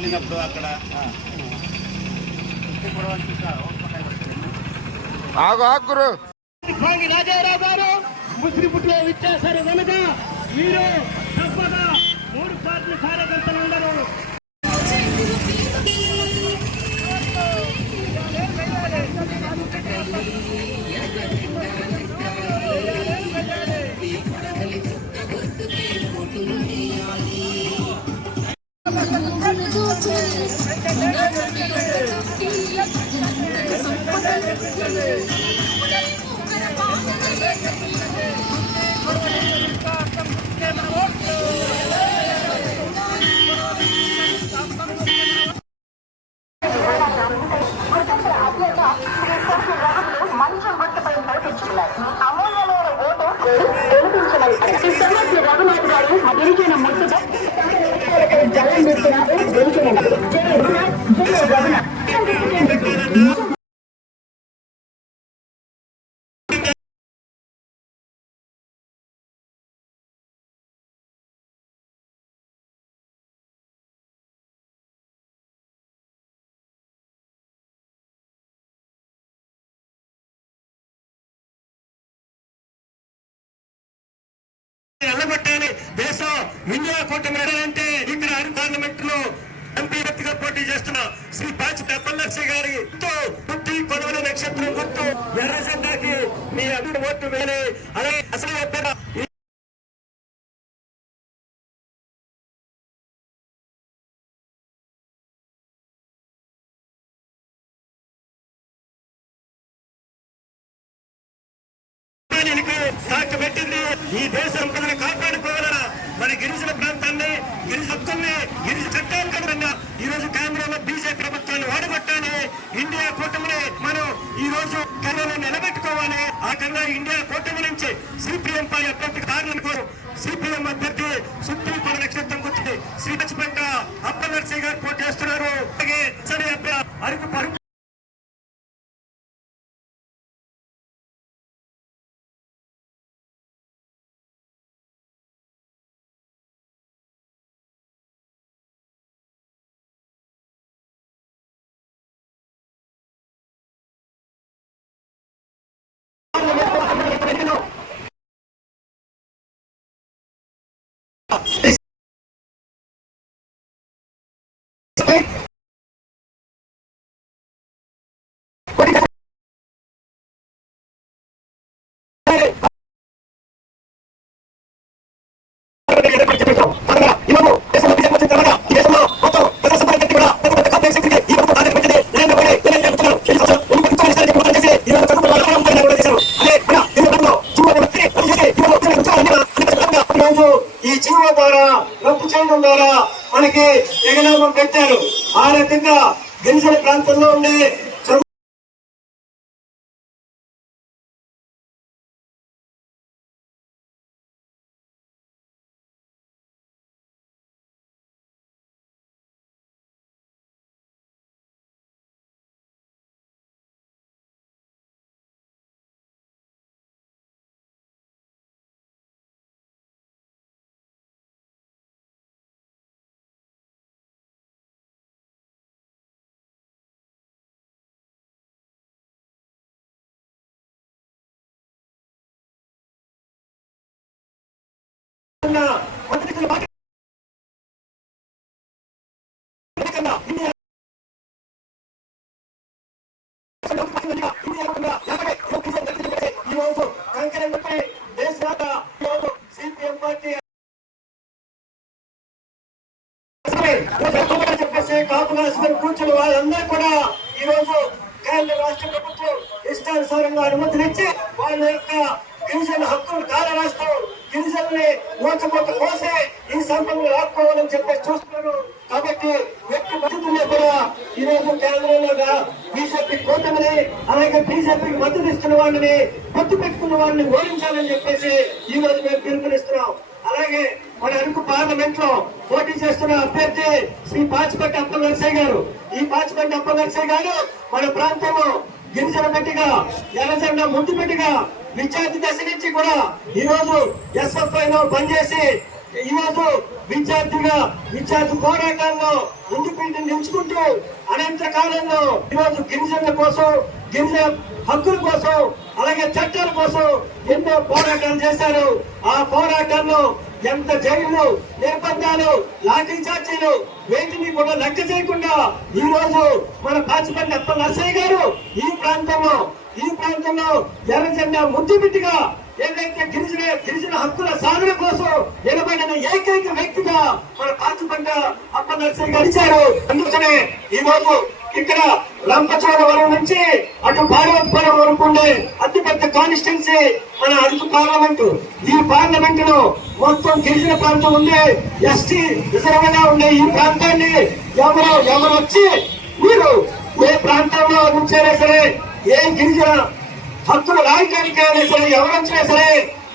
వెళ్ళినప్పుడు అక్కడ ఆగు ఆగురు మాగి రాజారావు గారు ముసిరి పుట్టిన ఇచ్చేశారు కనుక మీరు తప్పగా మూడు పార్టీ కార్యకర్తలందరూ మంచి జలం దేశం ఇండియా కూటమి అంటే ఇక్కడ అన్ని పార్లమెంట్లో ఎంపీ వ్యక్తిగా పోటీ చేస్తున్న శ్రీ పాచి తెప్పలక్ష్మి గారి గుర్తు పుట్టి కొడవలి నక్షత్రం గుర్తు ఎర్ర జెండాకి మీ అభివృద్ధి ఓట్లు వేరే. అలాగే అసలు అభ్యర్థి సాక్షి పెట్టింది. ఈ దేశం ప్రజలు కాపాడుకోవాలన్నా మన గిరిజన ప్రాంతాన్ని గిరిజ హక్కుల్ని గిరిజన ఈరోజు ఈ రోజు కేంద్రంలో బీజేపీ ప్రభుత్వాన్ని ఓడగొట్టాలి ఇండియా కూటమిని మనం ఈ రోజు కేంద్రంలో నిలబెట్టుకోవాలి. ఆ కన్నా ఇండియా కూటమి నుంచి సిపిఎం పై అభ్యర్థి పార్లమెంట్ సిపిఎం అభ్యర్థి సుప్రీం కోర్టు నక్షత్రం గుర్తు శ్రీ లక్ష్మణ అప్పనర్సీ గారు పోటీ చేస్తున్నారు. అలాగే సరే ఈ జీవో ద్వారా రద్దు చేయడం ద్వారా మనకి జగనామం పెట్టారు. ఆ రకంగా గిరిజన ప్రాంతంలో ఉండే కాపుగా కూర్చుని వాళ్ళందరూ కూడా ఈ రోజు కేంద్ర రాష్ట్ర ప్రభుత్వం ఇష్టానుసారంగా అనుమతినిచ్చి వాళ్ళ యొక్క గిరిజన హక్కులు కాల రాష్ట్రం గిరిజనుల్ని ఈ సంపదలు లాక్కోవాలని చెప్పేసి చూస్తున్నారు కాబట్టి వ్యక్తి పరిస్థితుల్లో కూడా ఈ రోజు కేంద్రంలో బీజేపీ కూటమిని అలాగే బీజేపీకి మద్దతు ఇస్తున్న వాళ్ళని పొత్తు పెట్టుకున్న వాళ్ళని ఓడించాలని చెప్పేసి ఈ రోజు మేము పిలుపునిస్తున్నాం. అలాగే మన అరకు పార్లమెంట్లో పోటీ చేస్తున్న అభ్యర్థి శ్రీ పాచిపట్టి అప్ప నరసయ్య గారు. ఈ పాచిపట్టి అప్ప నరసయ్య గారు మన ప్రాంతంలో గిరిజన పెట్టిగా ఎర్రజెండ ముందు పెట్టిగా విద్యార్థి దశ నుంచి కూడా ఈ రోజు ఎస్ఎఫ్ఐ లో పనిచేసి ఈ రోజు విద్యార్థిగా విద్యార్థి పోరాటాల్లో ముందుకు నిలుచుకుంటూ అనంత కాలంలో ఈరోజు గిరిజనుల కోసం గిరిజన హక్కుల కోసం అలాగే చట్టాల కోసం ఎన్నో పోరాటాలు చేశారు. ఆ పోరాటాల్లో ఎంత జైలు నిర్బంధాలు లాఠీ చార్జీలు వేటిని కూడా లెక్క చేయకుండా ఈ రోజు మన పాచిపల్లి అప్ప నర్సయ్య గారు ఈ ప్రాంతంలో ఈ ప్రాంతంలో ఎర్రజెండా జెండా బిడ్డగా ఏదైతే గిరిజన గిరిజన హక్కుల సాధన కోసం నిలబడిన ఏకైక వ్యక్తిగా మన పాచిపల్లి అప్ప నర్సయ్య గడిచారు అందుకనే ఈ రోజు ఇక్కడ రంపచోడవరం నుంచి అటు భారవత్పురం వరకు ఉండే అతిపెద్ద కాన్స్టిట్యున్సీ మన అరకు పార్లమెంటు. ఈ పార్లమెంట్లో మొత్తం గిరిజన ప్రాంతం ఉండే ఎస్టీ రిజర్వ్ ఉండే ఈ ప్రాంతాన్ని ఎవరు ఎవరు వచ్చి మీరు ఏ ప్రాంతంలో నుంచైనా సరే ఏ గిరిజన హక్కులు రాయడానికి సరే ఎవరు సరే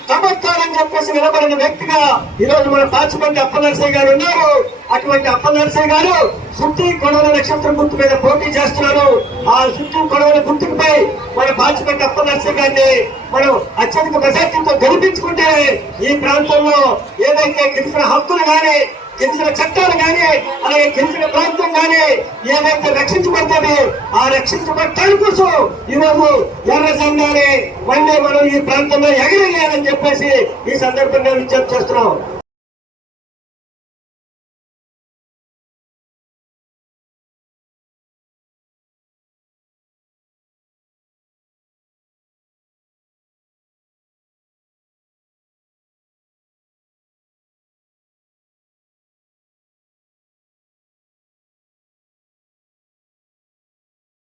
తమత్తారని చెప్పేసి నిలబడిన వ్యక్తిగా ఈ రోజు మన పాచిపల్లి అప్పనరసయ్య గారు ఉన్నారు. అటువంటి అప్పనరసయ్య గారు సుత్తి కొడవల నక్షత్రం గుర్తు మీద పోటీ చేస్తున్నారు. ఆ సుత్తి కొడవల గుర్తుపై మన పాచిపల్లి అప్పనరసయ్య గారిని మనం అత్యధిక మెజార్టీతో గెలిపించుకుంటే ఈ ప్రాంతంలో ఏదైతే గిరిజన హక్కులు కానీ గెలిచిన చట్టాలు కానీ అలాగే గెలిచిన ప్రాంతం కానీ ఏమైతే రక్షించబడుతుంది ఆ రక్షించబడటాని కోసం ఈరోజు ఎర్ర జెండాని మళ్ళీ మనం ఈ ప్రాంతంలో ఎగరలేదని చెప్పేసి ఈ సందర్భంగా విజ్ఞప్తి చేస్తున్నాం.